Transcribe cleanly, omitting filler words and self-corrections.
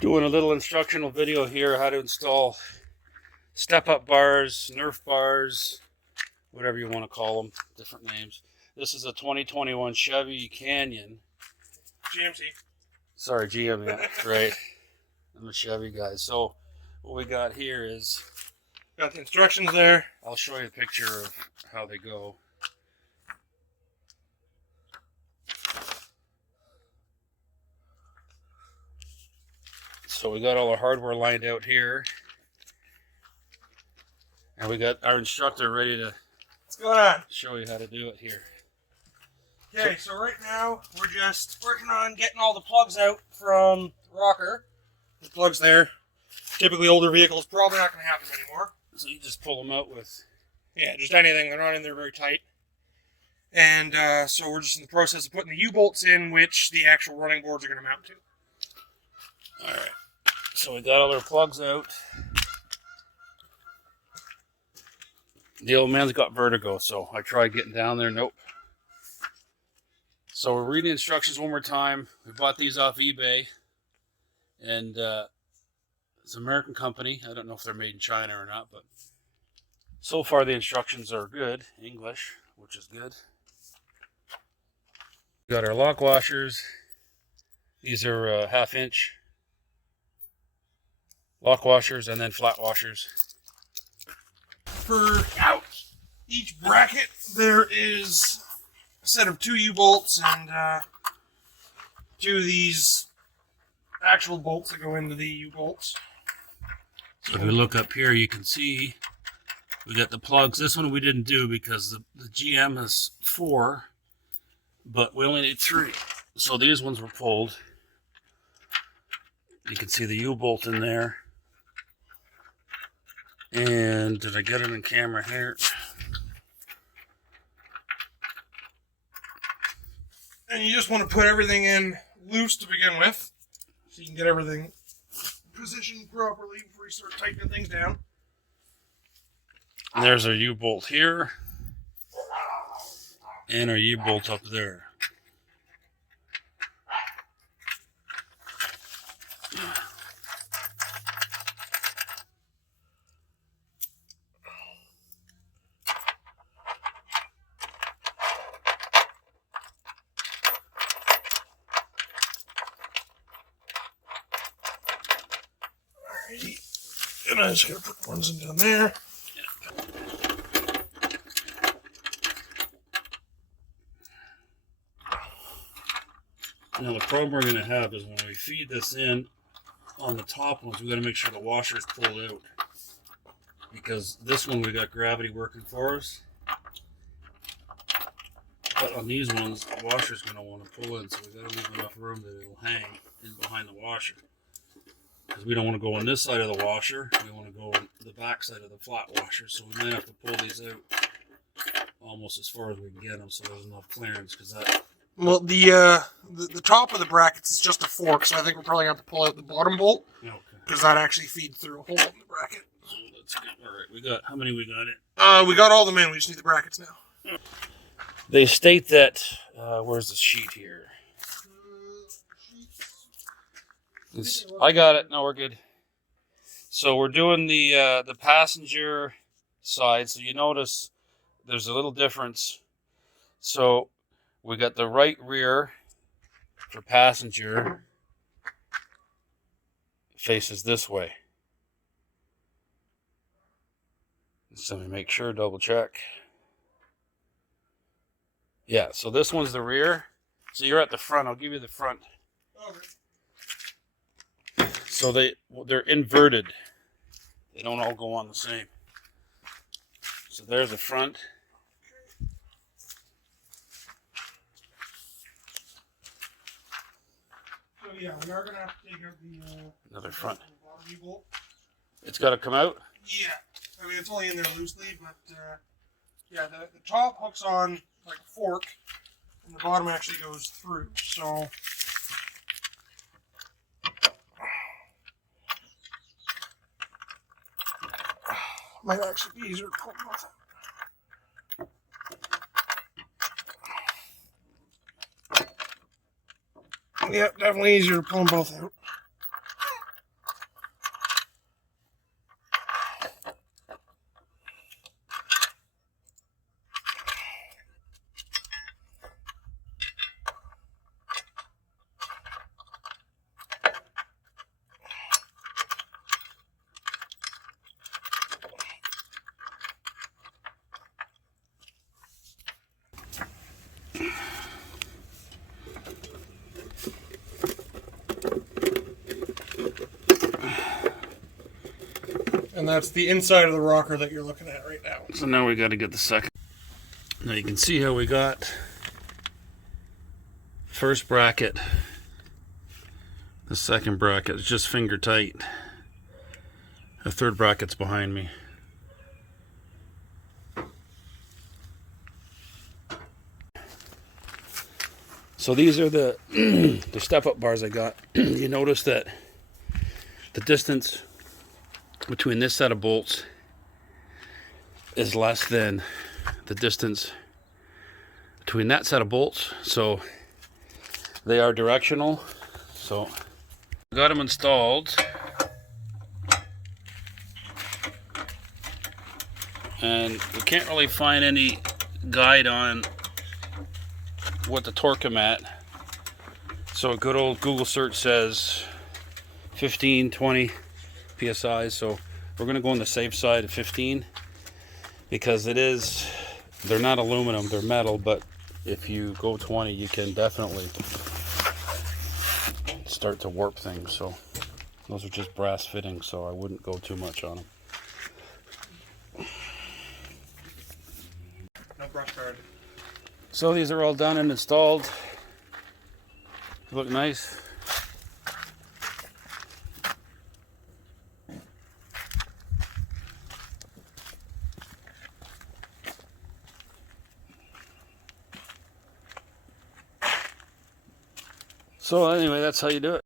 Doing a little instructional video here how to install step-up bars, nerf bars, whatever you want to call them, different names. This is a 2021 Chevy Canyon. GMC. Sorry, GM, yeah, right. I'm a Chevy guy. So what we got here is, Got the instructions there. I'll show you a picture of how they go. So we got all our hardware lined out here. And we got our instructor ready to What's going on? show you how to do it here. Okay, so right now we're just working on getting all the plugs out from the rocker. The plugs there. Typically older vehicles, probably not going to have them anymore. So you just pull them out with... Yeah, just anything. They're not in there very tight. And so we're just in the process of putting the U-bolts in, which the actual running boards are going to mount to. Alright, so we got all our plugs out. The old man's got vertigo, so I tried getting down there, nope. So we're reading the instructions one more time. We bought these off eBay, and it's an American company. I don't know if they're made in China or not, but so far the instructions are good, English, which is good. We got our lock washers. These are 1/2 inch lock washers and then flat washers. For each bracket, there is a set of 2 U-bolts and 2 of these actual bolts that go into the U-bolts. So if we look up here, you can see we got the plugs. This one we didn't do because the GM has 4, but we only need 3. So these ones were pulled. You can see the U-bolt in there. And did I get it in camera here? And you just want to put everything in loose to begin with, so you can get everything positioned properly before you start tightening things down. And there's our U-bolt here. And our U-bolt up there. And I just gotta put ones in down there. Now the problem we're going to have is when we feed this in on the top ones, we got to make sure the washer is pulled out. Because this one we got gravity working for us. But on these ones, the washer's going to want to pull in, so we got to leave enough room that it'll hang in behind the washer. Because we don't want to go on this side of the washer, we want to go on the back side of the flat washer, so we might have to pull these out almost as far as we can get them, so there's enough clearance. Because that. Well, the top of the brackets is just a fork, so I think we're probably going to have to pull out the bottom bolt. Okay. Because that actually feeds through a hole in the bracket. So that's good. All right, we got how many we got it? We got all them in. We just need the brackets now. They state that where's the sheet here? I got it. No, we're good. So we're doing the passenger side. So you notice there's a little difference. So we got the right rear for passenger faces this way. So let me make sure, double check. Yeah, so this one's the rear. So you're at the front. I'll give you the front. Okay. So they're inverted. They don't all go on the same. So there's the front. So yeah, we are gonna have to take out the Another front. bottom U-bolt. It's got to come out. Yeah, I mean it's only in there loosely, but yeah, the top hooks on like a fork, and the bottom actually goes through. So might actually be easier to pull both out. Yeah, definitely easier to pull them both out. and that's the inside of the rocker that you're looking at right now. So now we got to get the second. Now you can see how we got first bracket. The second bracket is just finger tight. The third bracket's behind me. So these are the the step-up bars I got. You notice that the distance between this set of bolts is less than the distance between that set of bolts. So they are directional. So I got them installed. And we can't really find any guide on what to torque them at. So a good old Google search says 15, 20 psi. So we're going to go on the safe side of 15 because they're not aluminum, they're metal, but if you go 20, you can definitely start to warp things. So those are just brass fittings, so I wouldn't go too much on them. No brush guard. So these are all done and installed. They look nice. So anyway, that's how you do it.